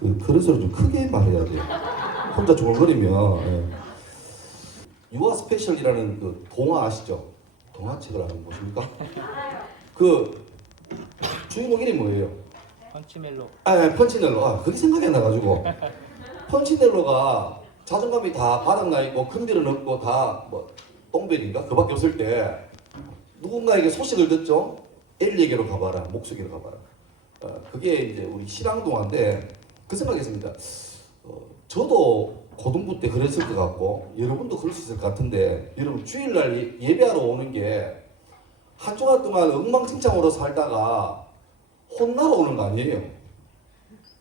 그런 소리 좀 크게 말해야 돼요. 혼자 중얼거리면. 예. 유아 스페셜이라는 그 동화 아시죠? 동화책을 한번 보십니까? 그 주인공 이름이 뭐예요? 펀치멜로. 펀치넬로. 그게 생각이 안 나가지고 펀치넬로가 자존감이 다 바닥나 있고 큰비를 넣고 다 뭐 똥배인가 그밖에 없을 때 누군가에게 소식을 듣죠. 엘리에게로 가봐라, 목수에게로 가봐라. 그게 이제 우리 신앙동화인데 그 생각했습니다. 저도 고등부 때 그랬을 것 같고 여러분도 그럴 수 있을 것 같은데 여러분 주일날 예배하러 오는 게 한 주간 동안 엉망진창으로 살다가 혼나러 오는 거 아니에요.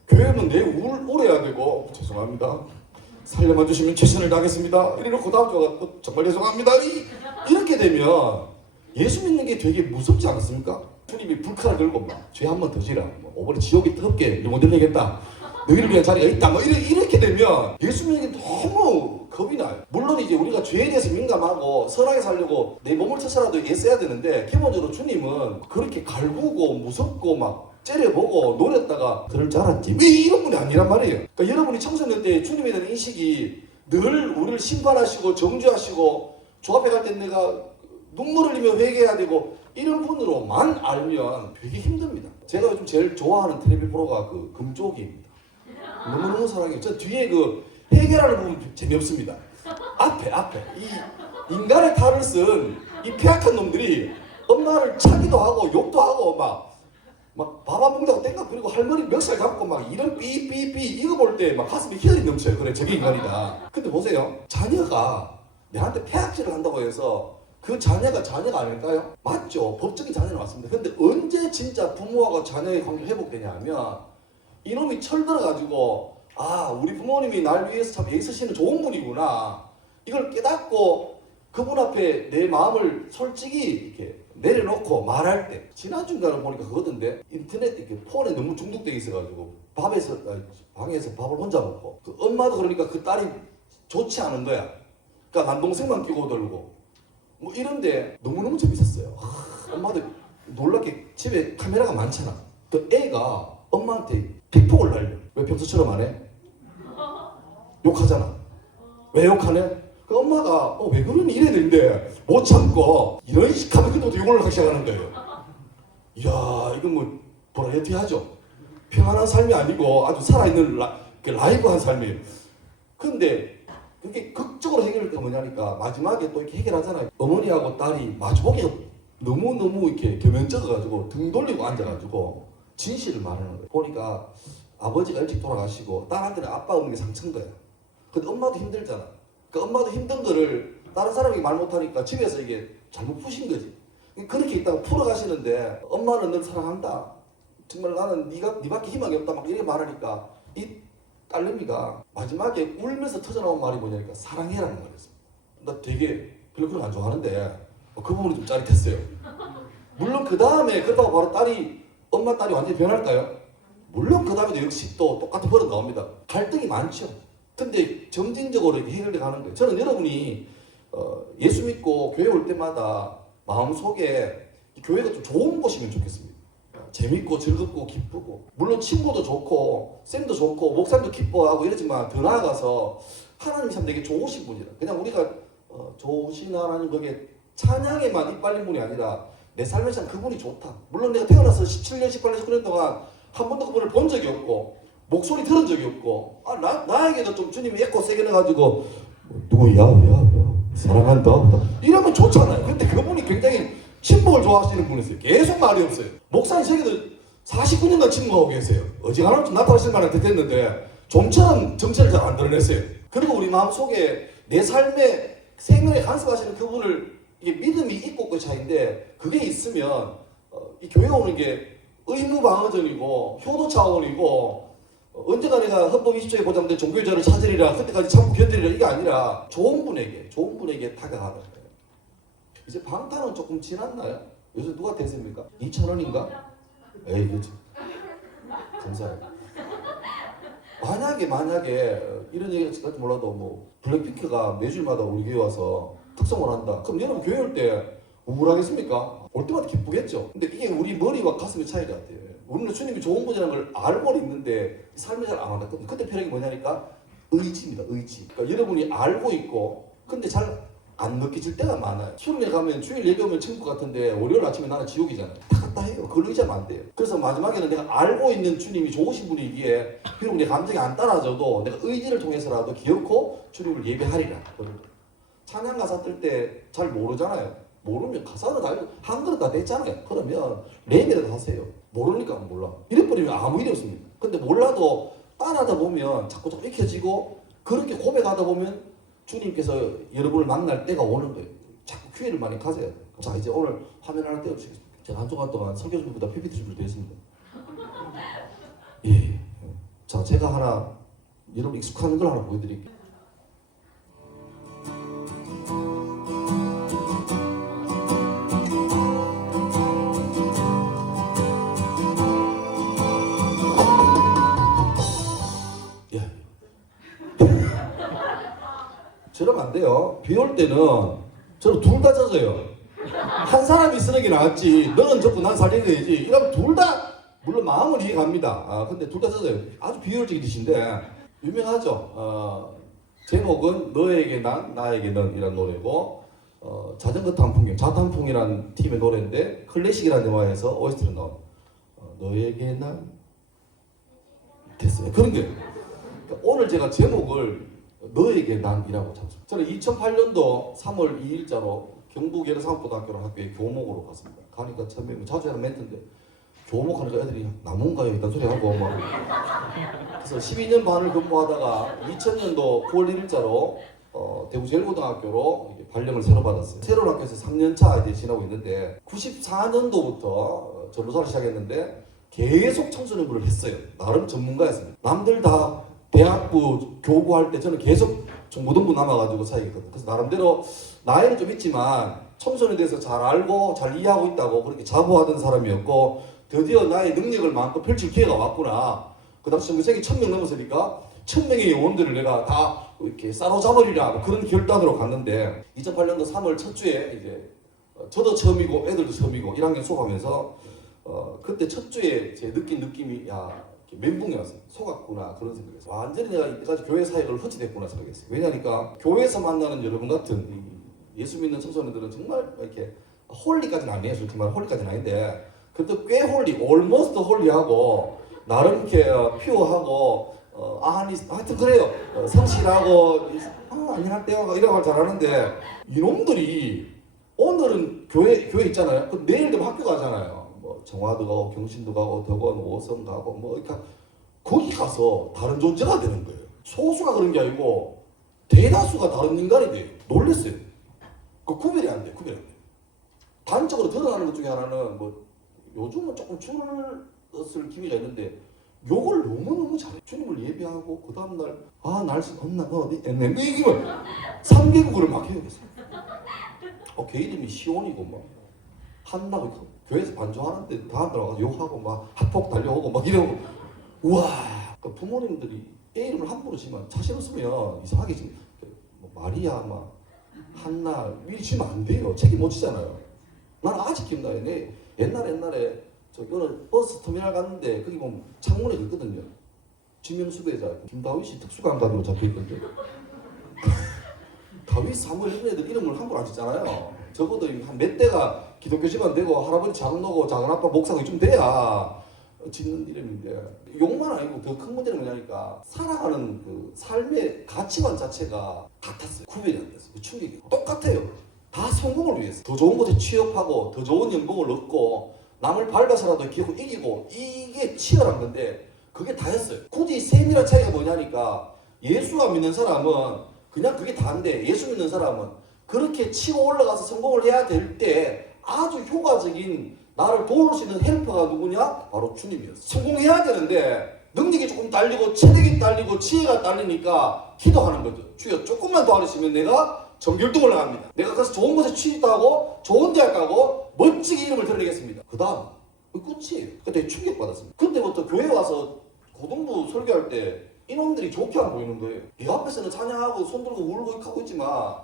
교회는 내 울어야 되고 죄송합니다. 살려만 주시면 최선을 다하겠습니다. 이래놓고 다음 주에 가서 정말 죄송합니다. 이렇게 되면 예수 믿는 게 되게 무섭지 않습니까? 주님이 불칼을 들고 죄 한 번 더 지라. 오버에 지옥이 뜨겁게 못 들리겠다. 너희를 위한 자리가 있다. 이렇게 되면 예수 믿는 게 너무 겁이 나요. 물론 이제 우리가 죄에 대해서 민감하고 선하게 살려고 내 몸을 쳐서라도 애써야 되는데 기본적으로 주님은 그렇게 갈구고 무섭고 막 째려보고 노렸다가 그럴 줄 알았지 이런 분이 아니란 말이에요. 그러니까 여러분이 청소년 때 주님에 대한 인식이 늘 우리를 심판하시고 정죄하시고 주 앞에 갈 때 내가 눈물 흘리며 회개해야 되고 이런 분으로만 알면 되게 힘듭니다. 제가 요즘 제일 좋아하는 텔레비 프로가 그 금쪽이입니다. 너무너무 사랑해요. 저 뒤에 그 해결하는 부분 재미없습니다. 앞에 이 인간의 탈을 쓴 이 폐악한 놈들이 엄마를 차기도 하고 욕도 하고 막 밥 안 먹는다고 땡각 부리고 할머니 멱살 잡고 막 이런 삐삐삐 이거 볼 때 막 가슴에 희열이 넘쳐요. 그래 저게 인간이다. 근데 보세요. 자녀가 내한테 폐악질을 한다고 해서 그 자녀가 자녀가 아닐까요? 맞죠. 법적인 자녀는 맞습니다. 근데 언제 진짜 부모하고 자녀의 관계가 회복되냐 하면 이놈이 철들어가지고 우리 부모님이 날 위해서 참 애쓰시는 좋은 분이구나 이걸 깨닫고 그분 앞에 내 마음을 솔직히 이렇게 내려놓고 말할 때 지난주인가를 보니까 그거던데 인터넷 이렇게 폰에 너무 중독돼 있어가지고 방에서 밥을 혼자 먹고 그 엄마도 그러니까 그 딸이 좋지 않은 거야. 그러니까 남동생만 끼고 들고 뭐 이런데 너무너무 재밌었어요. 엄마도 놀랍게 집에 카메라가 많잖아. 그 애가 엄마한테 픽폭을 날려. 왜 평소처럼 안 해? 욕하잖아. 왜 욕하네? 그 엄마가 왜 그러니 이래야 되는데 못 참고 이런 식 하면 그때부터 욕을 하기 시작하는 거예요. 이야 이건 뭐 버라이어티하죠. 평안한 삶이 아니고 아주 살아있는 라이브한 삶이에요. 근데 그게 극적으로 해결될 게 뭐냐니까 마지막에 또 이렇게 해결하잖아요. 어머니하고 딸이 마주보기가 너무너무 이렇게 겸연쩍어가지고 등 돌리고 앉아가지고 진실을 말하는 거예요. 보니까 아버지가 일찍 돌아가시고 딸한테는 아빠 없는 게 상처인 거야. 근데 엄마도 힘들잖아. 그 엄마도 힘든 거를 다른 사람이 말 못하니까 집에서 이게 잘못 푸신 거지. 그렇게 있다가 풀어가시는데 엄마는 널 사랑한다. 정말 나는 네밖에 희망이 없다. 막 이렇게 말하니까 이 딸내미가 마지막에 울면서 터져나온 말이 뭐냐니까 사랑해라는 말이었어. 나 되게 별로 그런 거 안 좋아하는데 그 부분이 좀 짜릿했어요. 물론 그 다음에 그렇다고 바로 엄마 딸이 완전히 변할까요? 물론 그 다음에도 역시 또 똑같은 버릇 나옵니다. 갈등이 많죠. 근데 점진적으로 이렇게 해결돼 가는 거예요. 저는 여러분이 예수 믿고 교회 올 때마다 마음속에 교회가 좀 좋은 곳이면 좋겠습니다. 재밌고 즐겁고 기쁘고 물론 친구도 좋고 쌤도 좋고 목사님도 기뻐하고 이러지만 더 나아가서 하나님이 참 되게 좋으신 분이라 그냥 우리가 좋으신 하나님 거기에 찬양에만 이빨린 분이 아니라 내 삶에 참 그분이 좋다. 물론 내가 태어나서 17년 18년 19년 동안 한 번도 그분을 본 적이 없고 목소리 들은 적이 없고 나에게도 좀 주님이 에코 세게 넣어가지고 누구야 사랑한다 이러면 좋잖아요. 근데 그분이 굉장히 친목을 좋아하시는 분이세요. 계속 말이 없어요. 목사님 세계도 49년간 침묵하고 계세요. 어지간하면 좀 나타나실 만한 때 됐는데 좀처럼 정체를 잘 안 드러냈어요. 그리고 우리 마음속에 내 삶의 생명에 간섭하시는 그분을 이게 믿음이 있고 그 차이인데 그게 있으면 이 교회 오는 게 의무방어전이고 효도 차원이고 언제가 내가 헌법 20조에 보장된 종교제를 찾으리라 그때까지 참고 견디리라 이게 아니라 좋은 분에게 다가가는 거예요. 이제 방탄은 조금 지났나요? 요새 누가 대세입니까? 2,000원인가? 에이 그렇지. 감사해요. 만약에 이런 얘기가 있을지 몰라도 뭐 블랙핑크가 매주마다 우리 교회 와서 특성을 한다. 그럼 여러분 교회 올 때 우울하겠습니까? 올 때마다 기쁘겠죠. 근데 이게 우리 머리와 가슴의 차이 같아요. 우리는 주님이 좋은 분이라는 걸 알고는 있는데 삶에 잘 안 와닿거든요. 그때 필요한 게 뭐냐니까 의지입니다. 의지. 그러니까 여러분이 알고 있고 근데 잘 안 느껴질 때가 많아요. 수련회 가면 주일 예배 오면 천국 같은데 월요일 아침에 나는 지옥이잖아요. 다 갖다 해요. 그걸 의지하면 안 돼요. 그래서 마지막에는 내가 알고 있는 주님이 좋으신 분이기에 비록 내 감정이 안 따라져도 내가 의지를 통해서라도 기어코 주님을 예배하리라. 찬양 가사 뜰 때 잘 모르잖아요. 모르면 가사는 다 알고 한 그릇 다 됐잖아요. 그러면 레벨을 하세요. 모르니까 몰라. 이래버리면 아무 일이 없습니다. 근데 몰라도 따라하다 보면 자꾸 익혀지고 그렇게 고백하다 보면 주님께서 여러분을 만날 때가 오는 거예요. 자꾸 기회를 많이 가져야 돼요. 자, 이제 오늘 화면 하나 떼어주시겠습니다. 제가 한 주간 동안 설교 준비보다 PPT 준비를 했습니다. 예. 자, 제가 하나 여러분 익숙한 걸 하나 보여드릴게요. 저러면 안 돼요. 비 올 때는 저를 둘 다 젖어요. 한 사람이 쓰는 게 낫지. 너는 젖고 난 살려야지. 이러면 둘 다 물론 마음은 이해갑니다. 근데 둘 다 젖어요. 아주 비효율적이신데 유명하죠. 제목은 너에게 난 나에게 넌 이라는 노래고 자전거 탄 풍경 자탄풍이라는 팀의 노래인데 클래식이라는 영화에서 OST로 나온 너에게 난 됐어요. 그런 게 그러니까 오늘 제가 제목을 너에게 난이라고 잡습니다. 저는 2008년도 3월 2일자로 경북 여러상고등학교 학교에 교목으로 갔습니다. 가니까 참 자주 하는 멘트인데 교목하니까 애들이 나문가요 이딴 소리 하고 막 그래서 12년 반을 근무하다가 2000년도 9월 1일자로 대구제일고등학교로 발령을 새로 받았어요. 새로운 학교에서 3년차 이제 지나고 있는데 94년도부터 전도사를 시작했는데 계속 청소년부를 했어요. 나름 전문가였습니다. 남들 다 대학부 교부할 때 저는 계속 정보동부 남아가지고 사역했거든요. 그래서 나름대로 나이는 좀 있지만 청소년에 대해서 잘 알고 잘 이해하고 있다고 그렇게 자부하던 사람이었고 드디어 나의 능력을 마음껏 펼칠 기회가 왔구나. 그 당시 전교생이 1000명 넘었으니까 1000명의 영혼들을 내가 다 이렇게 싸로잡으리라 그런 결단으로 갔는데 2008년도 3월 첫 주에 이제 저도 처음이고 애들도 처음이고 1학년 수업하면서 그때 첫 주에 제 느낀 느낌이 야 멘붕이 왔어요. 속았구나 그런 생각했어요. 완전히 내가 이때까지 교회 사역을 헛짓했구나 생각했어요. 왜냐니까 교회에서 만나는 여러분 같은 예수 믿는 청소년들은 정말 이렇게 홀리까지는 아니에요. 솔직히 말하면 홀리까지는 아닌데 그래도 꽤 홀리, 올모스트 홀리하고 나름 이렇게 퓨어하고 하여튼 그래요. 성실하고 안녕하세요 이런 말 잘하는데 이놈들이 오늘은 교회 있잖아요. 그럼 내일 되면 학교 가잖아요. 뭐 정화도 가고 경신도 가고 덕원 오성 가고 뭐 그러니까 거기 가서 다른 존재가 되는 거예요. 소수가 그런 게 아니고 대다수가 다른 인간이 돼요. 놀랬어요. 그 구별이 안 돼. 단적으로 드러나는 것 중에 하나는 뭐 요즘은 조금 줄었을 기미가 있는데 욕을 너무너무 잘해. 주님을 예배하고 그 다음날 날씨 없나 어디 얘기면 3개국어를 막 해야겠어요. 걔 이름이 시온이고 막 한나고 교회에서 반주하는데 다음날 와서 욕하고 막 학폭 달려오고 막 이러고 우와. 그러니까 부모님들이 애 이름을 함부로 지면 자신 없으면 이상하게 지금 뭐 마리아 막 한나 미리 지면 안 돼요. 책임 못 지잖아요. 나는 아직 기억나요. 옛날에 저 어느 버스 터미널 갔는데 거기 보면 창문에 있거든요. 지명수배자 김다윗이 특수강간으로 잡혀있던데 다윗 사무엘 이런 애들 이름을 함부로 안 짓잖아요. 적어도 한 몇 대가 기독교 집안 되고 할아버지 작은 노고 작은 아빠 목사가 좀 돼야 짓는 이름인데 욕만 아니고 더 큰 문제는 뭐냐니까 살아가는 그 삶의 가치관 자체가 같았어요. 구별이 안 됐어요. 그 충격이 똑같아요. 다 성공을 위해서 더 좋은 곳에 취업하고 더 좋은 연봉을 얻고 남을 밟아서라도 이기고 이게 치열한 건데 그게 다였어요. 굳이 세밀한 차이가 뭐냐니까 예수가 믿는 사람은 그냥 그게 다인데 예수 믿는 사람은 그렇게 치고 올라가서 성공을 해야 될 때 아주 효과적인 나를 도울 수 있는 헬퍼가 누구냐? 바로 주님이었어요. 성공해야 되는데 능력이 조금 딸리고 체력이 딸리고 지혜가 딸리니까 기도하는 거죠. 주여 조금만 더 하시면 내가 정결도 올라갑니다. 내가 가서 좋은 곳에 취직하고 좋은 대학 가고 멋지게 이름을 드러내겠습니다. 그 다음 끝이에요. 그때 충격받았습니다. 그때부터 교회 와서 고등부 설교할 때 이놈들이 좋게 안 보이는 거예요. 내 앞에서는 찬양하고 손 들고 울고 하고 있지만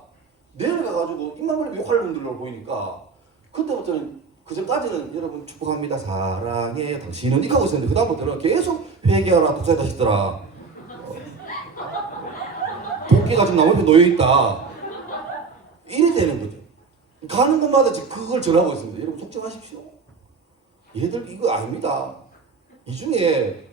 내려가가지고 입만 벌리고 욕할 놈들로 보이니까 그때부터는 그전까지는 여러분 축복합니다 사랑해 당신은 이렇게 하고 있었는데 그 다음부터는 계속 회개하라 독사의 자식들아 도끼가 지금 나무 옆에 놓여있다 이래 되는 거죠. 가는 곳마다 지금 그걸 전하고 있습니다. 여러분 속지 마십시오. 얘들 이거 아닙니다. 이 중에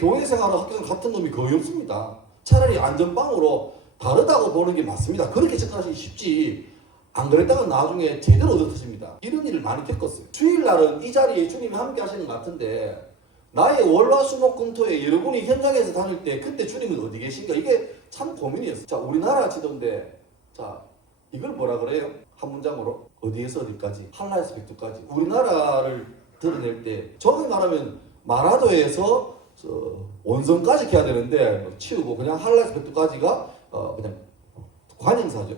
교회 생활하고 학교 같은 놈이 거의 없습니다. 차라리 안전빵으로 다르다고 보는 게 맞습니다. 그렇게 접근하시기 쉽지 안 그랬다가 나중에 제대로 얻어트십니다. 이런 일을 많이 겪었어요. 주일날은 이 자리에 주님이 함께 하시는 것 같은데 나의 월화수목금토에 여러분이 현장에서 다닐 때 그때 주님은 어디 계신가 이게 참 고민이었어요. 자 우리나라 지도인데 자 이걸 뭐라 그래요? 한 문장으로 어디에서 어디까지 한라에서 백두까지 우리나라를 드러낼 때 정확히 말하면 마라도에서 원성까지 가야 되는데 치우고 그냥 한라에서 백두까지가 그냥 관행사죠.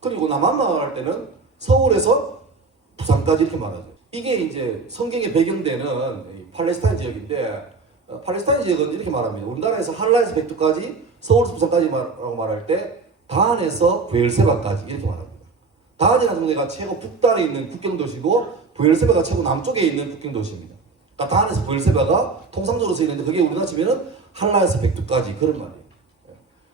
그리고 남한만 할 때는 서울에서 부산까지 이렇게 말하죠. 이게 이제 성경에 배경되는 팔레스타인 지역인데 팔레스타인 지역은 이렇게 말합니다. 우리나라에서 한라에서 백두까지 서울에서 부산까지라고 말할 때 다한에서 부엘세바까지 이렇게 말합니다. 다한이라는 동네가 최고 북단에 있는 국경도시고 부엘세바가 최고 남쪽에 있는 국경도시입니다. 그러니까 다한에서 부엘세바가 통상적으로 쓰이는데 그게 우리나라 치면은 한라에서 백두까지 그런 말이에요.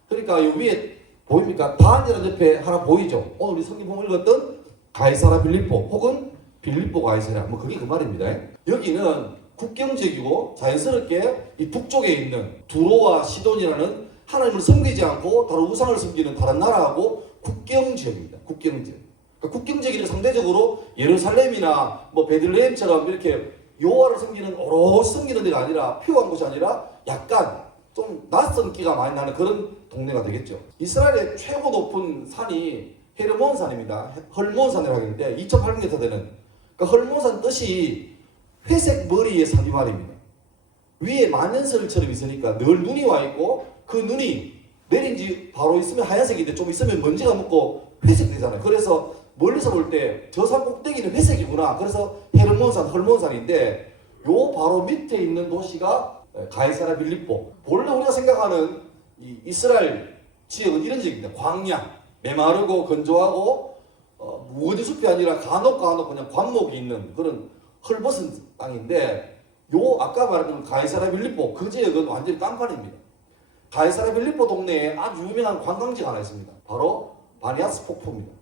그러니까 요 위에 보입니까? 다한이라는 옆에 하나 보이죠? 오늘 우리 성경 보면 읽었던 가이사라 빌립보 혹은 빌립보 가이사라 뭐 그게 그 말입니다. 여기는 국경지역이고 자연스럽게 이 북쪽에 있는 두로와 시돈이라는 하나님을 섬기지 않고 다른 우상을 섬기는 다른 나라하고 국경지역입니다. 국경지역. 그러니까 국경지역이 상대적으로 예루살렘이나 뭐 베들레헴처럼 이렇게 여호와를 섬기는 오롯이 섬기는 데가 아니라 표한 곳이 아니라 약간 좀 낯선 기가 많이 나는 그런 동네가 되겠죠. 이스라엘의 최고 높은 산이 헤르몬 산입니다. 헐몬 산이라고 하는데 2,800m 되는 그 헐몬 산 뜻이 회색 머리의 산이 말입니다. 위에 만년설처럼 있으니까 늘 눈이 와 있고 그 눈이 내린 지 바로 있으면 하얀색인데 좀 있으면 먼지가 묻고 회색 되잖아요. 그래서 멀리서 볼 때 저 산 꼭대기는 회색이구나. 그래서 헤르몬산, 헐몬산인데 요 바로 밑에 있는 도시가 가이사라 빌립보. 본래 우리가 생각하는 이 이스라엘 지역은 이런 지역입니다. 광야, 메마르고 건조하고 무거진 숲이 아니라 간혹 그냥 관목이 있는 그런 헐벗은 땅인데 요 아까 말한 가이사라 빌립보 그 지역은 완전히 딴판입니다. 가이사라 빌립보 동네에 아주 유명한 관광지가 하나 있습니다. 바로 바니아스 폭포입니다.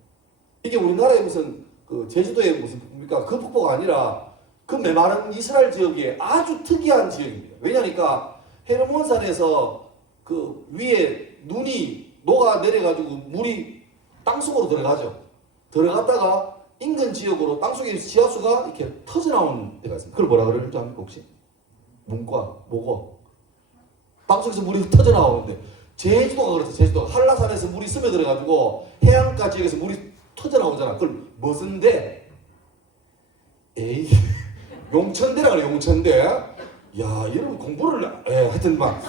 이게 우리나라의 무슨 그 제주도의 무슨 폭포입니까? 그 폭포가 아니라 그 메마른 이스라엘 지역에 아주 특이한 지역입니다. 왜냐니까 헤르몬산에서 그 위에 눈이 녹아 내려가지고 물이 땅속으로 들어가죠. 들어갔다가 인근 지역으로 땅속에 지하수가 이렇게 터져 나오는 데가 있습니다. 그걸 뭐라 그러는지 압니까 혹시? 문과, 뭐고? 땅속에서 물이 터져 나오는데 제주도가 그렇죠. 제주도 한라산에서 물이 스며들어가지고 해안가 지역에서 물이 터져 나오잖아. 그걸 무슨데? 에이 용천대라 그래. 용천대. 야 여러분 공부를 하여튼 막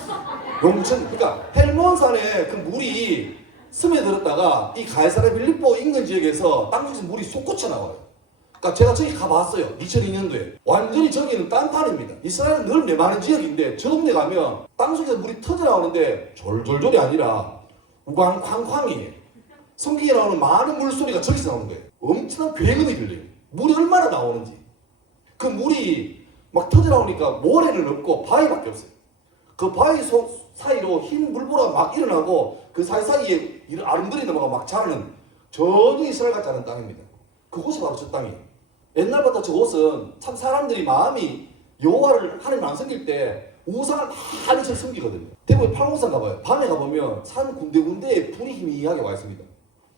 용천 그러니까 헬몬산에 그 물이 스며들었다가 이 가이사라 빌립보 인근 지역에서 땅속에서 물이 솟구쳐 나와요. 그러니까 제가 저기 가봤어요. 2002년도에. 완전히 저기는 딴판입니다. 이스라엘은 늘 메마른 지역인데 저 동네 가면 땅속에서 물이 터져 나오는데 졸졸졸이 아니라 우광쾅쾅이에요. 성경에 나오는 많은 물소리가 저기서 나오는 거예요. 엄청난 괴음이 들려요. 물이 얼마나 나오는지. 그 물이 막 터져 나오니까 모래는 없고 바위밖에 없어요. 그 바위 사이로 흰 물보라가 막 일어나고 그 사이사이에 아름드리 넘어가 막 자라는 전혀 이스라엘 같지 않은 땅입니다. 그곳이 바로 저 땅이에요. 옛날부터 저곳은 참 사람들이 마음이 여호와를 하나님 안 섬길 때 우상을 많이 섬기거든요. 대부분 팔공산 가봐요. 밤에 가보면 산 군데군데에 불이 희미하게 와 있습니다.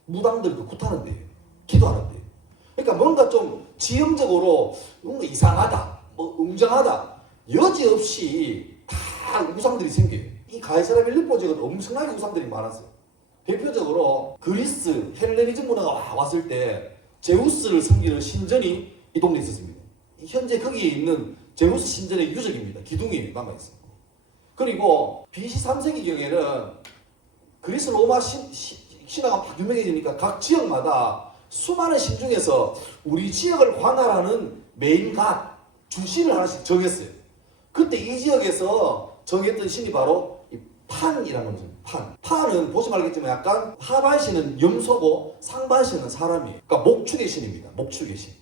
무당들 그 굿하는데 기도하는데 그러니까 뭔가 좀 지형적으로 뭔가 이상하다 뭐 웅장하다 여지없이 다 우상들이 생겨요. 이 가이사라 빌립보 지역은 엄청나게 우상들이 많았어요. 대표적으로 그리스 헬레니즘 문화가 왔을 때 제우스를 섬기는 신전이 이 동네에 있었습니다. 현재 거기에 있는 제우스 신전의 유적입니다. 기둥이 남아있어요. 그리고 BC 3세기경에는 그리스 로마 신화가 막 유명해지니까 각 지역마다 수많은 신 중에서 우리 지역을 관할하는 메인 갓, 주신을 하나씩 정했어요. 그때 이 지역에서 정했던 신이 바로 이 판이라는 거죠. 판은 보시면 알겠지만 약간 하반신은 염소고 상반신은 사람이에요. 그러니까 목축의 신입니다. 목축의 신.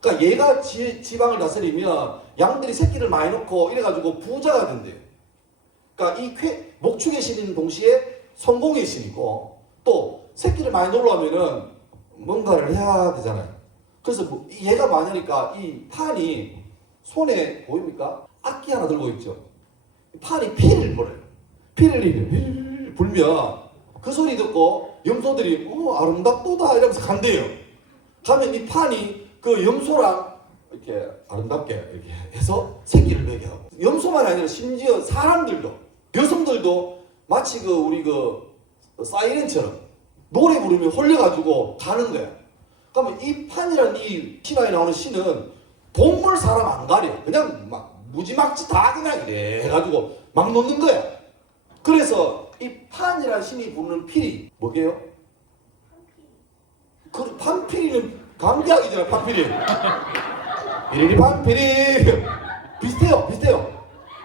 그러니까 얘가 지방을 다스리면 양들이 새끼를 많이 놓고 이래가지고 부자가 된대요. 그러니까 이 목축의 신인 동시에 성공의 신이고 또 새끼를 많이 놓으려면은 뭔가를 해야 되잖아요. 그래서 얘가 많으니까 이 판이 손에 보입니까? 악기 하나 들고 있죠. 판이 피를 불어요. 피를 불면 그 소리 듣고 염소들이 아름답도다 이러면서 간대요. 가면 이 판이 그 염소랑 이렇게 아름답게 이렇게 해서 새끼를 먹게 하고, 염소만 아니라 심지어 사람들도, 여성들도 마치 우리 사이렌처럼 노래 부르면 홀려가지고 가는 거야. 그러면 이 판이라는 이 신화에 나오는 신은 동물 사람 안 가려. 그냥 막 무지막지 다 그냥 이래 해가지고 막 놓는 거야. 그래서 이 판이라는 신이 부르는 필이 뭐게요? 그 판필이는 감기약이잖아. 판필이. 이리 판필이 비슷해요.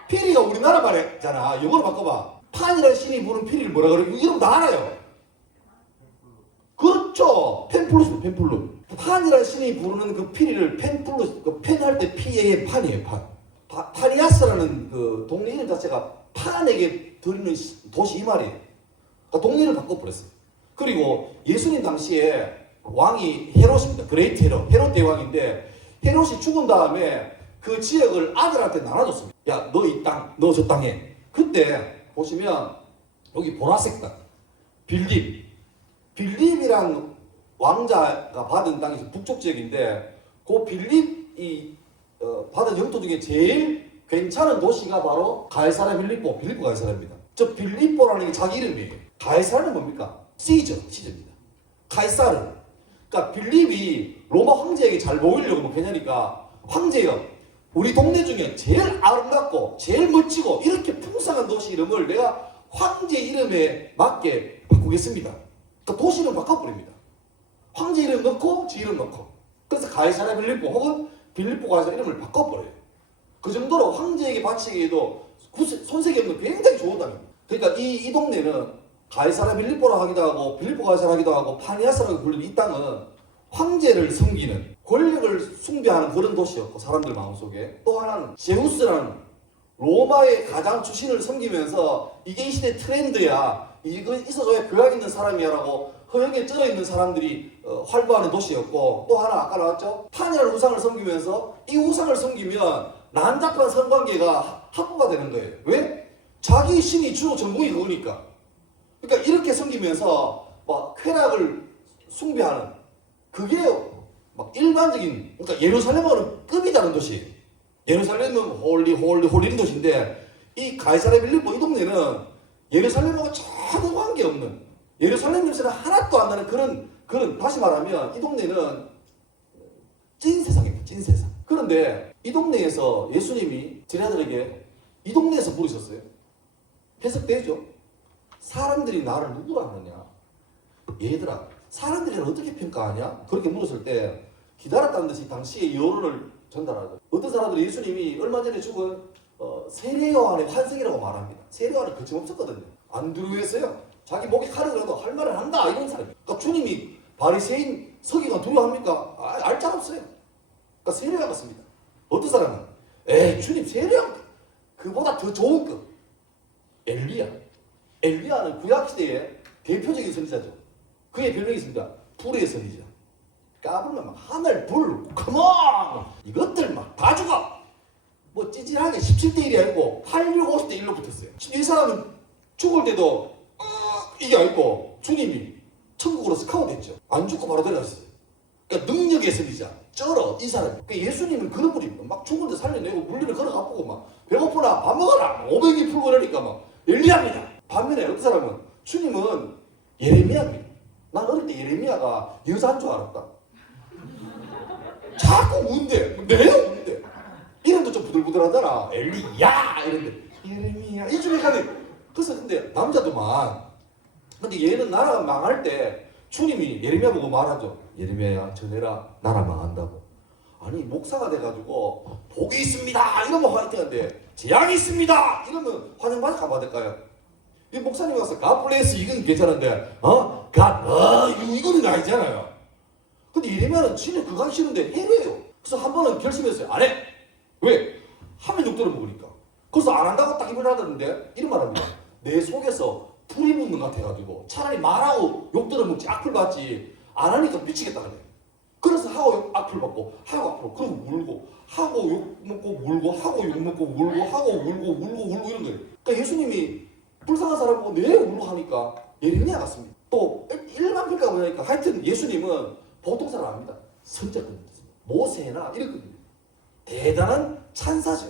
피리가 우리나라 말이잖아. 영어로 바꿔봐. 판이라는 신이 부르는 피리를 뭐라 그래? 이름 다 알아요. 그렇죠. 펜플루스. 판이라는 신이 부르는 그 피리를 펜플루스, 그 펜할 때 피의 판이에요. 파리아스라는 그 동네 이름 자체가 판에게 드리는 도시 이 말이에요. 그러니까 동네를 바꿔버렸어요. 그리고 예수님 당시에 왕이 헤롯입니다. 그레이트 헤롯 대왕인데, 헤롯이 죽은 다음에 그 지역을 아들한테 나눠줬습니다. 야, 너 이 땅, 너 저 땅에. 그때 보시면 여기 보라색 땅, 빌립이란 왕자가 받은 땅이 북쪽 지역인데, 그 빌립이 받은 영토 중에 제일 괜찮은 도시가 바로 가이사랴 빌립보 가이사랴입니다. 저 빌립보라는 게 자기 이름이에요. 가이사랴는 뭡니까? 시저입니다. 가이사르. 그러니까 빌립이 로마 황제에게 잘 보이려고 괜찮으니까, 황제여, 우리 동네 중에 제일 아름답고 제일 멋지고 이렇게 풍성한 도시 이름을 내가 황제 이름에 맞게 바꾸겠습니다. 그러니까 도시 이름 바꿔버립니다. 황제 이름 넣고 지 이름 넣고. 그래서 가이사랴 빌립보 혹은 빌립보 가이사랴 이름을 바꿔버려요. 그 정도로 황제에게 바치기에도 손색이 없는 굉장히 좋은 땅입니다. 그러니까 이 동네는 가이사랴 빌립보라 하기도 하고 빌립보 가이사랴 하기도 하고 파니아스라고 불리는 이 땅은 황제를 섬기는, 권력을 숭배하는 그런 도시였고, 사람들 마음속에 또 하나는 제우스라는 로마의 가장 주신을 섬기면서 이게 이 시대 트렌드야, 이거 있어줘야 교양 있는 사람이야 라고 허영에 쩔어 있는 사람들이 활보하는 도시였고, 또 하나 아까 나왔죠? 판이라는 우상을 섬기면서 이 우상을 섬기면 난잡한 성관계가 확보가 되는 거예요. 왜? 자기 신이 주로 전공이 그거니까. 그러니까 이렇게 섬기면서 막 쾌락을 숭배하는, 그게 막 일반적인, 그러니까 예루살렘하고는 급이 다른 도시. 예루살렘은 홀리는 도시인데, 이 가이사랴 빌립보 이 동네는 예루살렘하고 전혀 관계없는, 예루살렘 냄새는 하나도 안 나는 그런 다시 말하면 이 동네는 찐 세상입니다. 찐 세상. 그런데 이 동네에서 예수님이 제자들에게 이 동네에서 부르셨어요. 해석되죠? 사람들이 나를 누구라 하느냐? 얘들아, 사람들이 나를 어떻게 평가하냐? 그렇게 물었을 때 기다렸다는 듯이 당시의 여론을 전달하죠. 어떤 사람들이 예수님이 얼마 전에 죽은 세례 요한의 환생이라고 말합니다. 세례 요한은 거침없었거든요. 안 두려워했어요. 자기 목에 칼을 들어도 할 말을 한다, 이런 사람이에요. 그러니까 주님이 바리새인 서기관 두려워합니까? 알 자 없어요. 그러니까 세례 요한 같습니다. 어떤 사람은 에이 주님, 세례 요한 그보다 더 좋은 것, 엘리야는 구약시대의 대표적인 선지자죠. 그의 별명이 있습니다. 불의 선지자. 까불면 막 하늘 불, 컴온! 이것들 막 다 죽어! 뭐 찌질하게 17대 1이 아니고 850대 1로 붙었어요. 이 사람은 죽을 때도 이게 아니고 주님이 천국으로 스카우트했죠. 안 죽고 바로 데려갔어요. 그러니까 능력의 선지자, 쩔어 이 사람이. 그러니까 예수님은 그런 분입니다. 막 죽을 때 살려내고 물리를 걸어가보고 막 배고프나 밥 먹어라 500이 풀고 이러니까 막 엘리야입니다. 반면에 어떤 사람은 주님은 예레미야입니다. 난 어릴 때 예레미야가 여자인 줄 알았다. 자꾸 운대. 내가 운대. 이름도 좀 부들부들하잖아. 엘리야 이런데 예레미야 이쯤에 가네. 그래서 근데 남자도만. 근데 얘는 나라가 망할 때 주님이 예레미야 보고 말하죠. 예레미야야 전해라, 나라 망한다고. 아니 목사가 돼가지고 복이 있습니다 이러면 화이팅한데 재앙이 있습니다 이러면 환영받아 가봐야 될까요? 이 목사님 와서 God bless 이건 괜찮은데 갓 이거는 아니잖아요. 근데 예레미야는 지는 그거 하기 싫은데 해래요. 그래서 한 번은 결심했어요. 안 해. 왜? 하면 욕 들어먹으니까. 그래서 안 한다고 딱 입을 닫았는데 이런 말합니다. 내 속에서 불이 붙는 것 같아가지고 차라리 말하고 욕 들어먹지 악플 받지 안 하니까 미치겠다 그래. 그래서 하고 악플 받고 하고 악플 그리고 울고 하고 욕 먹고 울고 하고 욕 먹고 울고 하고 울고 이런 거예요. 그러니까 예수님이 불쌍한 사람 보고 내 울고 하니까 예레미야 같습니다. 또 일반 평가 보니까 하여튼 예수님은 보통 사람 아닙니다. 선자권입니다. 모세나 이랬거든요. 대단한 찬사죠.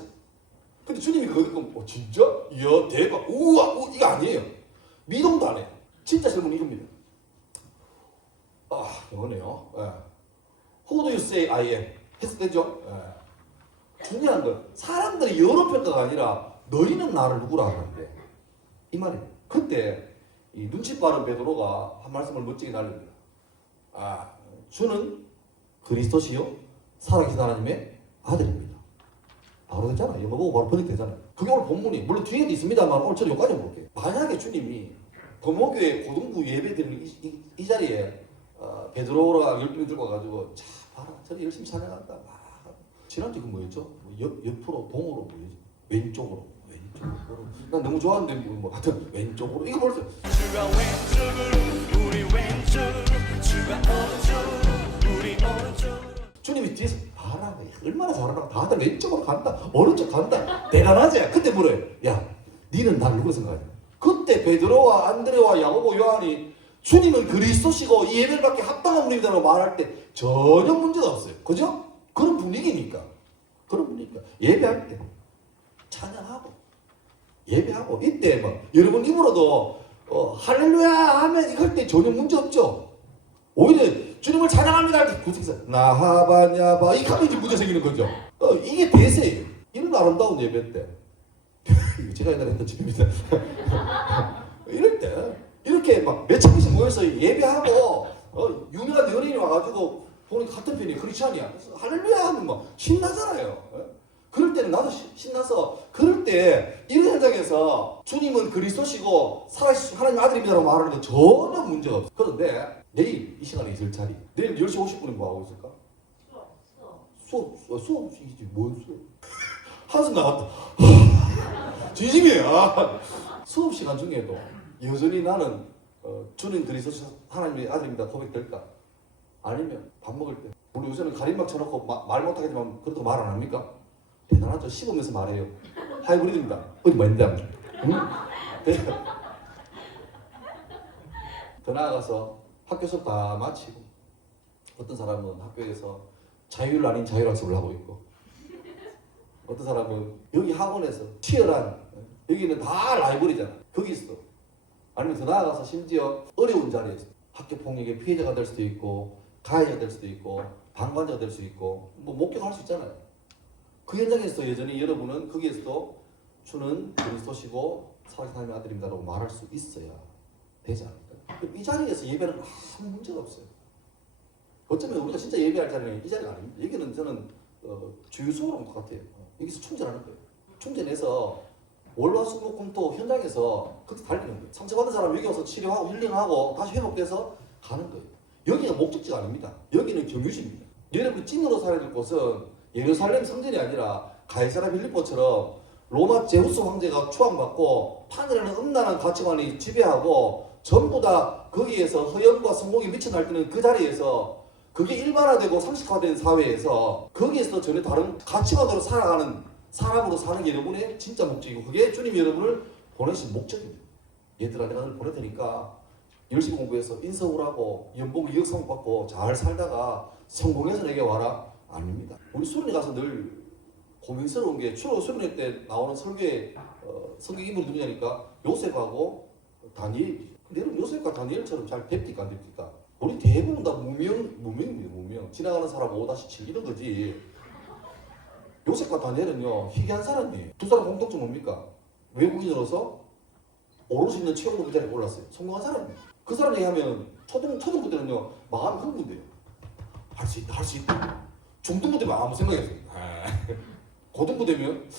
근데 주님이 그거 듣고 진짜? 이야 대박 우와 이거 아니에요. 미동도 안 해요. 진짜 질문은 이겁니다. 이거네요. Who do you say I am? 했을 때죠. 중요한 건 사람들이 여러 평가가 아니라 너희는 나를 누구라 하는데 이 말이에요. 그때 이 눈치 빠른 베드로가 한 말씀을 멋지게 날립니다. 주는 그리스도시요 살아계신 하나님의 아들입니다. 바로 됐잖아. 이거 보고 바로 번역되잖아요. 그게 오늘 본문이 물론 뒤에도 있습니다만 오늘 저는 여기까지 볼게요. 만약에 주님이 도모교회 고등부 예배 드리는 이 자리에 베드로가 12명 들고 와가지고 자 봐라 저는 열심히 찬양한다 지난주 그 뭐였죠? 옆으로 동으로 뭐였지? 왼쪽으로 난 너무 좋아하는데 뭐 하여튼 왼쪽으로 이거 벌써 주가 왼쪽으로 우리 왼쪽으로 주가 오른쪽으로 우리 오른쪽으로 주님이 뒤에서 봐라 얼마나 잘하나 다들 왼쪽으로 간다 오른쪽 간다 대단하지? 그때 뭐래 야 니는 날 누구로 생각하냐 그때 베드로와 안드레와 야고보 요한이 주님은 그리스도시고 이 예배를 받기 합당한 분이라고 말할 때 전혀 문제가 없어요. 그죠? 그런 분위기니까. 예배할 때 찬양하고 예배하고 이때 막 여러분 입으로도 할렐루야 하면 이럴 때 전혀 문제 없죠. 오히려 주님을 찬양합니다 할 때 구석에서 나하바냐바 이 하면 이제 문제 생기는 거죠. 이게 대세예요. 이런 아름다운 예배 때 제가 옛날에 했던 집입니다. 이럴 때 이렇게 막 몇천 명씩 모여서 예배하고 유명한 연예인이 와가지고 보니까 같은 편이 크리스찬이야. 그래서 할렐루야 하면 막 신나잖아요. 그럴 때는 나도 신나서 그럴 때 이런 현장에서 주님은 그리스도시고 살아계신 하나님 아들입니다라고 말하는데 전혀 문제가 없어. 그런데 내일 이 시간에 있을 자리 내일 10시 50분에 뭐 하고 있을까? 수업이지 뭘 수업 한숨 나갔다. 진심이야. 수업 시간 중에도 여전히 나는 주님 그리스도 하나님의 아들입니다 고백될까? 아니면 밥 먹을 때 우리 요새는 가림막 쳐놓고 말 못하겠지만 그래도 말 안 합니까? 대단하죠. 씹으면서 말해요. 하이브리드입니다. 어디 말인데? 응? 더 나아가서 학교 수업 다 마치고 어떤 사람은 학교에서 자율 아닌 자율학습을 하고 있고 어떤 사람은 여기 학원에서 치열한 여기는 다 라이벌이잖아. 거기서 아니면 더 나아가서 심지어 어려운 자리에서 학교 폭력의 피해자가 될 수도 있고 가해자가 될 수도 있고 방관자가 될 수 있고 뭐 목격할 수 있잖아요. 그 현장에서 여전히 여러분은 거기에서도 주는 그리스도시고 살아계신 하나님의 아들입니다라고 말할 수 있어야 되지 않을까요? 이 자리에서 예배는 아무 문제가 없어요. 어쩌면 우리가 진짜 예배할 자리는 이 자리가 아닙니다. 여기는 저는 주유소랑 똑같아요. 여기서 충전하는 거예요. 충전해서 월화수목금토 현장에서 그렇게 달리는 거예요. 상처받은 사람 여기 와서 치료하고 힐링하고 다시 회복돼서 가는 거예요. 여기가 목적지가 아닙니다. 여기는 경유지입니다. 여러분이 찐으로 살아야 될 곳은 예루살렘 성전이 아니라 가이사라 빌립보처럼 로마 제우스 황제가 추앙받고 판이라는 음란한 가치관이 지배하고 전부 다 거기에서 허영과 성공이 미쳐날뛰는 그 자리에서 그게 일반화되고 상식화된 사회에서 거기에서 전혀 다른 가치관으로 살아가는 사람으로 사는 게 여러분의 진짜 목적이고 그게 주님이 여러분을 보내신 목적입니다. 얘들아 내가 너를 보낼 테니까 열심히 공부해서 인서울하고 연봉 2억 3억 받고 잘 살다가 성공해서 내게 와라. 아닙니다. 우리 수련회 가서 늘 고민스러운 게 주로 수련회 때 나오는 설교의 성경 인물이 누구냐니까 요셉하고 다니엘. 근데 여러분 요셉과 다니엘처럼 잘 됩니까 안 됩니까? 우리 대부분 다 무명입니다. 지나가는 사람 5-7 이런 거지. 요셉과 다니엘은요 희귀한 사람이에요. 두 사람 공통점 뭡니까? 외국인으로서 오를 수 있는 최고 자리에 올랐어요. 성공한 사람이에요. 그 사람 얘기하면 초등부 때는요 마음이 흥분돼요. 할 수 있다. 중등부 되면 아무 생각이 없어요. 고등부 되면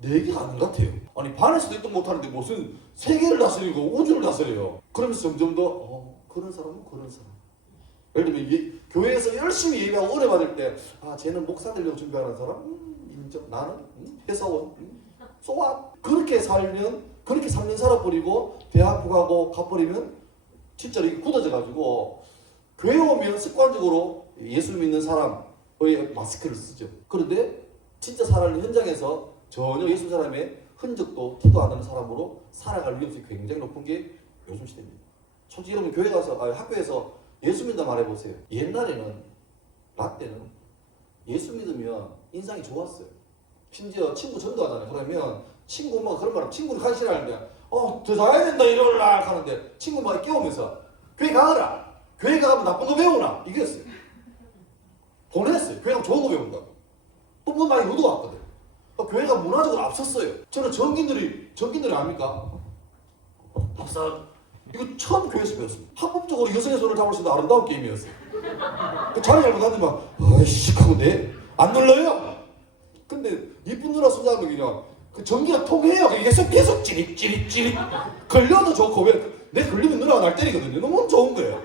내게 아닌 것 같아요. 아니 반에서도 1등 못하는데 무슨 세계를 다스리고 우주를 다스려요. 그러면서 점점 더 그런 사람은 그런 사람. 예를 들면 교회에서 열심히 예배하고 은혜 받을 때 쟤는 목사 되려고 준비하는 사람? 인정. 나는? 회사원? 소아? 그렇게 삶는 살아버리고 대학교 가고 가버리면 진짜 이렇게 굳어져가지고 교회 오면 습관적으로 예수 믿는 사람의 마스크를 쓰죠. 그런데 진짜 살아가는 현장에서 전혀 예수 사람의 흔적도 티도 안 나는 사람으로 살아갈 위험성이 굉장히 높은 게 요즘 시대입니다. 솔직히 여러분 교회 가서 학교에서 예수 믿는다 말해보세요. 옛날에는 나 때는 예수 믿으면 인상이 좋았어요. 심지어 친구 전도하잖아요. 그러면 친구 엄마가 그런 말하면 친구를 가기 싫어하는데 더 잘해야 된다 일요일 날 하는데 친구 엄마가 깨우면서 교회 가라. 교회 가면 나쁜 거 배우나 이겼어요. 보냈어요. 교회 가면 좋은 거 배운다고. 또 뭐 많이 얻어왔거든. 교회가 문화적으로 앞섰어요. 저는 전기들이 아닙니까? 박사 이거 처음 교회에서 배웠습니다. 합법적으로 여성의 손을 잡을 수 있는 아름다운 게임이었어요. 그 자리 알고 다니면 아이씨 하고 안 눌러요. 근데 이쁜 누나 손잡으면 그냥 그 전기가 통해요. 계속 찌릿 걸려도 좋고 왜 내 걸리면 누나가 날 때리거든요. 너무 좋은 거예요.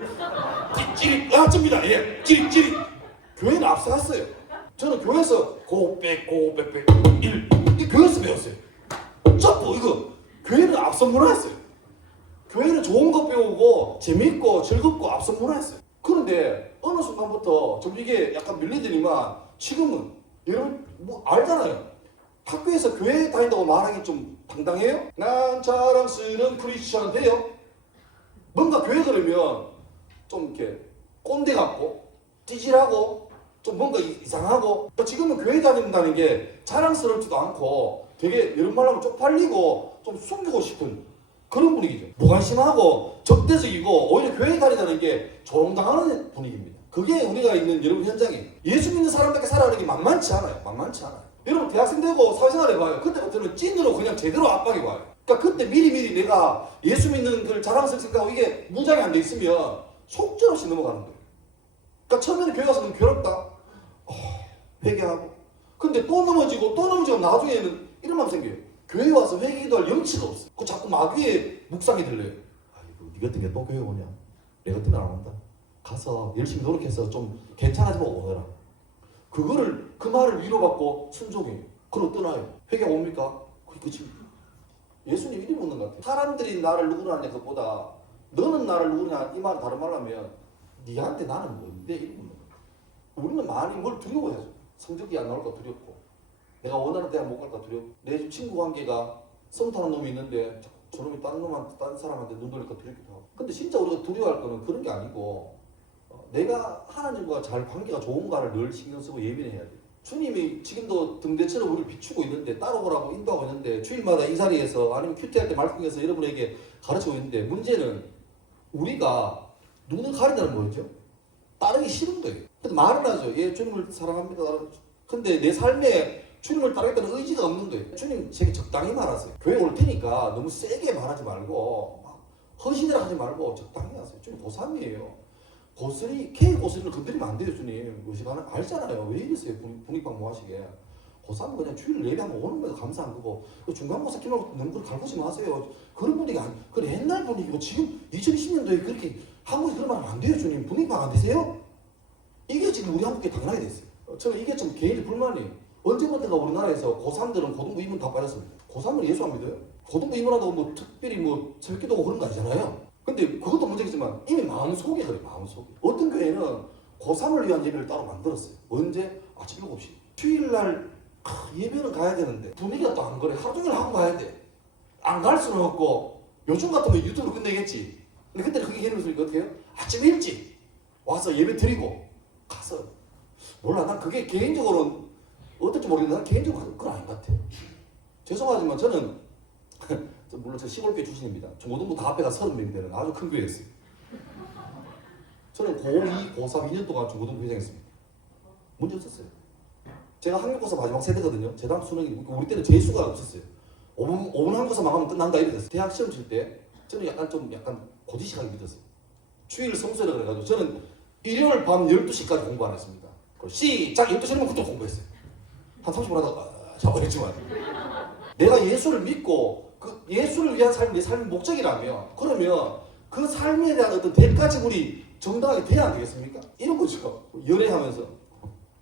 찌릿 찝니다. 예 찌릿 교회는 앞서갔어요. 저는 교회에서 고백 1 이 교회에서 배웠어요. 점프 이거 교회는 앞선 문화였어요. 교회는 좋은 거 배우고 재밌고 즐겁고 앞선 문화였어요. 그런데 어느 순간부터 좀 이게 약간 밀리더니만 지금은 여러분 뭐 알잖아요. 학교에서 교회 다닌다고 말하기 좀 당당해요? 난 자랑스러운 크리스천 돼요? 뭔가 교회 그러면 좀 이렇게 꼰대 같고 찌질하고 좀 뭔가 이상하고 지금은 교회 다닌다는 게 자랑스럽지도 않고 되게 이런 말로 하면 쪽팔리고 좀 숨기고 싶은 그런 분위기죠. 무관심하고 적대적이고 오히려 교회 다닌다는 게 조롱당하는 분위기입니다. 그게 우리가 있는 여러분 현장이에요. 예수 믿는 사람답게 살아가는 게 만만치 않아요. 여러분 대학생 되고 사회생활 해봐요. 그때부터는 찐으로 그냥 제대로 압박이 와요. 그러니까 그때 미리 내가 예수 믿는 걸 자랑스럽게 생각하고 이게 무장이 안 돼 있으면 속절없이 넘어가는 거예요. 그러니까 처음에는 교회 가서는 괴롭다. 회개하고. 근데 또 넘어지고 나중에는 이런 마음 생겨요. 교회 와서 회개기도할 염치가 없어요. 그 자꾸 마귀의 묵상이 들려요. 아이고 니 같은 게 또 교회 오냐. 내 같으면 안 온다. 가서 열심히 노력해서 좀 괜찮아지면 오너라. 그 말을 위로받고 순종해요. 그럼 떠나요. 회개 옵니까? 그치. 예수님 이리 묻는 것 같아요. 사람들이 나를 누구로 하냐 그것보다 너는 나를 누구로 하냐 이 말 다른 말로 하면 니한테 나는 뭔데 이리 묻는 거예요. 우리는 많이 뭘 두려워해요. 성적이 안 나올까 두렵고 내가 원하는 대학 못 갈까 두렵고 내 집 친구 관계가 썸 타는 놈이 있는데 저놈이 다른 사람한테 눈 돌릴까 두렵기도 하고. 근데 진짜 우리가 두려워할 거는 그런 게 아니고 내가 하나님과 잘 관계가 좋은가를 늘 신경 쓰고 예민해야 돼. 주님이 지금도 등대처럼 우리를 비추고 있는데 따라오라고 인도하고 있는데 주일마다 이 자리에서 아니면 큐티할 때 말씀에서 여러분에게 가르치고 있는데 문제는 우리가 눈을 가린다는 거였죠. 따르기 싫은 거예요. 근데 말은 하죠. 예, 주님을 사랑합니다. 근데 내 삶에 주님을 따르겠다는 의지가 없는 거예요. 주님 제게 적당히 말하세요. 교회 올 테니까 너무 세게 말하지 말고 막 헌신이라 하지 말고 적당히 하세요. 주님 고3이에요. K 고스리를 건드리면 안 돼요. 주님 의식하는 알잖아요. 왜 이러세요? 분위방 뭐하시게. 고3은 그냥 주일 예배하면 오는 거에 감사한 거고 중간고사 기말고 너무 그걸 갈구지 마세요. 그런 분위기 그래 옛날 분위기고 지금 2020년도에 그렇게 한국에 그런 말 하면 안 돼요. 주님 분위방 안 되세요? 이게 지금 우리 한국에 당연하게 됐어요. 저는 이게 좀 개인의 불만이에요. 언제부턴가 우리나라에서 고3들은 고등부 입문 다 빠졌습니다. 고3은 예수 안 믿어요? 고등부 입문한다고 뭐 특별히 뭐 새벽기도고 그런 거 아니잖아요. 근데 그것도 문제겠지만 이미 마음속에 그래요. 마음속에. 어떤 교회는 고3을 위한 예배를 따로 만들었어요. 언제? 아침 7시. 주일날 예배는 가야 되는데 분위기가 또 안 그래. 하루 종일 하고 가야 돼. 안 갈 수는 없고 요즘 같으면 유튜브로 끝내겠지. 근데 그때는 그게 개념이 있으니까 어떻게 해요? 아침 일찍 와서 예배 드리고 가서 몰라. 난 그게 개인적으로는 어떨지 모르겠는데 난 개인적으로 그건 아닌 것 같아요. 죄송하지만 저는 물론 저 시골교회 출신입니다. 중고등부 다 앞에가 30명이 되는 아주 큰 교회였어요. 저는 고2, 고3 2년 동안 중고등부 회장했습니다. 문제 없었어요. 제가 학력고사 마지막 세대거든요. 제 다음 수능이 우리 때는 재수가 없었어요. 5분 학력고사 망하면 끝난다 이래 됐어요. 대학 시험 칠 때 저는 약간 고지식하게 믿었어요. 주일 성수라 그래가지고 저는 일요일 밤 12시까지 공부 안 했습니다. 시작 12시면 그때 공부했어요. 한 30분 하다가 자버렸지만 내가 예수를 믿고 그 예수를 위한 삶이 내 삶의 목적이라면 그러면 그 삶에 대한 어떤 대가 지불이 정당하게 돼야 안 되겠습니까? 이런 거죠. 연애하면서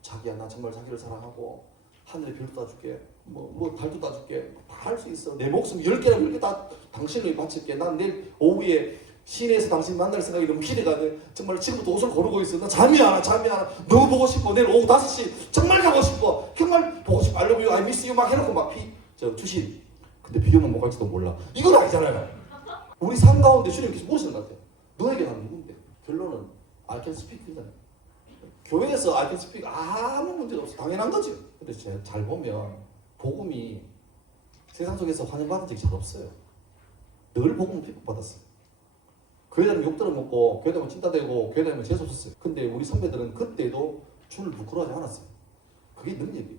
자기야 나 정말 자기를 사랑하고 하늘에 별도 따줄게 뭐 달도 따줄게 다 할 수 있어. 내 목숨 10개나 10개 다 당신을 바칠게. 난 내일 오후에 시내에서 당신 만날 생각이 너무 기대가 돼. 정말 지금부터 옷을 고르고 있어. 나 잠이 안 와. 너무 보고 싶어. 내일 오후 5시 정말 가고 싶어. 정말 보고 싶어. I love you, I miss you 막 해놓고 막 주신. 근데 비교만 못 갈지도 몰라. 이건 아니잖아요. 우리 삶 가운데 주님께서 무엇을 같아요? 너에게 난 누군데? 결론은 I can speak이잖아요. 교회에서 I can speak 아무 문제가 없어. 당연한 거지. 근데 잘 보면 복음이 세상 속에서 환영받은 적이 잘 없어요. 늘 복음을 핍박받았어요. 교회 다니면 욕 들어먹고 교회 다니면 찐따대고 교회 다니면 재수없었어요. 근데 우리 선배들은 그때도 주를 부끄러워하지 않았어요. 그게 능력이에요.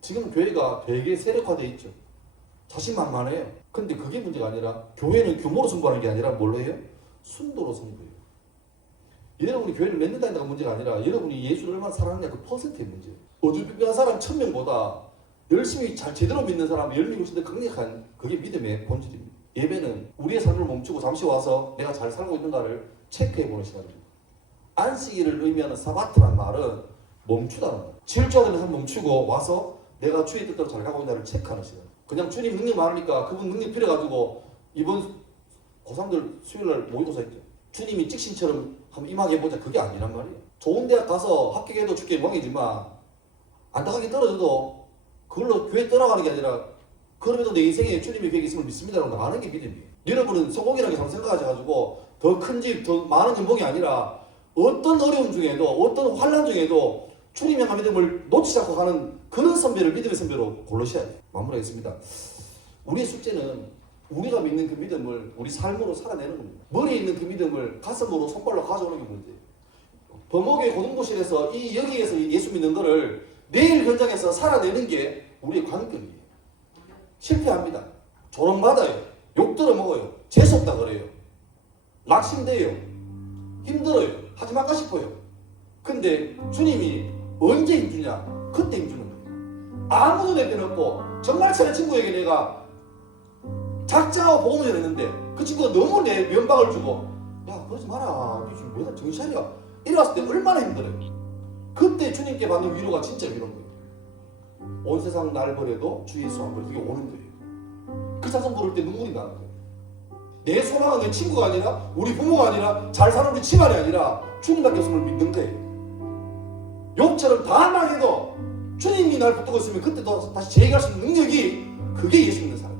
지금 교회가 되게 세력화되어 있죠. 자신만만해요. 근데 그게 문제가 아니라 교회는 규모로 승부하는 게 아니라 뭘로 해요? 순도로 승부해요. 여러분이 교회를 몇 년 다닌다가 문제가 아니라 여러분이 예수를 얼마나 사랑하냐 그 퍼센트의 문제예요. 어주비비한 사람 1000명보다 열심히 잘 제대로 믿는 사람 10명 훨씬 더 강력한 그게 믿음의 본질입니다. 예배는 우리의 삶을 멈추고 잠시 와서 내가 잘 살고 있는가를 체크해보는 시간입니다. 안식일을 의미하는 사바트란 말은 멈추다는 거예요. 질주하는 삶 멈추고 와서 내가 주의 뜻대로 잘 가고 있나를 체크하는 시간. 그냥 주님 능력 많으니까 그분 능력 필요해가지고 이번 고3들 수요일날 모의고사 했죠. 주님이 찍신처럼 한번 임하게 해보자. 그게 아니란 말이에요. 좋은 대학 가서 합격해도 죽게 영광이지만 안타깝게 떨어져도 그걸로 교회 떠나가는 게 아니라 그럼에도 내 인생에 주님의 계획이 있음을 믿습니다라고 나가는 게 믿음이에요. 여러분은 성공이라는 게 생각하셔가지고 더 큰 집, 더 많은 연봉이 아니라 어떤 어려움 중에도 어떤 환난 중에도 주님 향한 믿음을 놓치지 않고 가는 그런 선배를 믿음의 선배로 고르셔야 돼요. 마무리하겠습니다. 우리의 숙제는 우리가 믿는 그 믿음을 우리 삶으로 살아내는 겁니다. 머리에 있는 그 믿음을 가슴으로 손발로 가져오는 게 문제예요. 범옥의 고등부실에서 여기에서 예수 믿는 거를 내일 현장에서 살아내는 게 우리의 관건이에요. 실패합니다. 조롱받아요. 욕 들어먹어요. 재수없다 그래요. 낙심돼요. 힘들어요. 하지 말까 싶어요. 근데 주님이 언제 힘주냐? 그때 힘주는 거예요. 아무도 내 편 없고 정말 친한 친구에게 내가 작정하고 복음을 전했는데 그 친구가 너무 내 면박을 주고 야 그러지 마라. 너 지금 뭐야 정신 차려. 이래왔을 때 얼마나 힘들어요. 그때 주님께 받는 위로가 진짜 위로인 거예요. 온 세상 날 버려도 주 예수 안 버려. 그게 오는 거예요. 그 자손 부를 때 눈물이 나는 거예요. 내 소망은 내 친구가 아니라 우리 부모가 아니라 잘 사는 우리 집안이 아니라 주님밖에 없음을 믿는 거예요. 욕처럼 다 말해도 주님이 날 붙들고 있으면 그때 또 다시 재기할 수 있는 능력이 그게 예수 믿는 사람.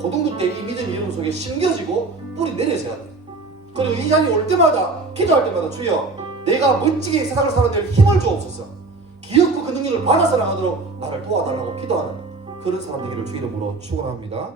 고등부 때 이 믿음이 여러분 속에 심겨지고 뿌리 내려져야 돼요. 그리고 이 자리에 올 때마다 기도할 때마다 주여 내가 멋지게 세상을 살아낼 힘을 주옵소서. 기업고 그 능력을 받아서 나가도록 나를 도와달라고 기도하는 그런 사람 되기를 주 이름으로 축원합니다.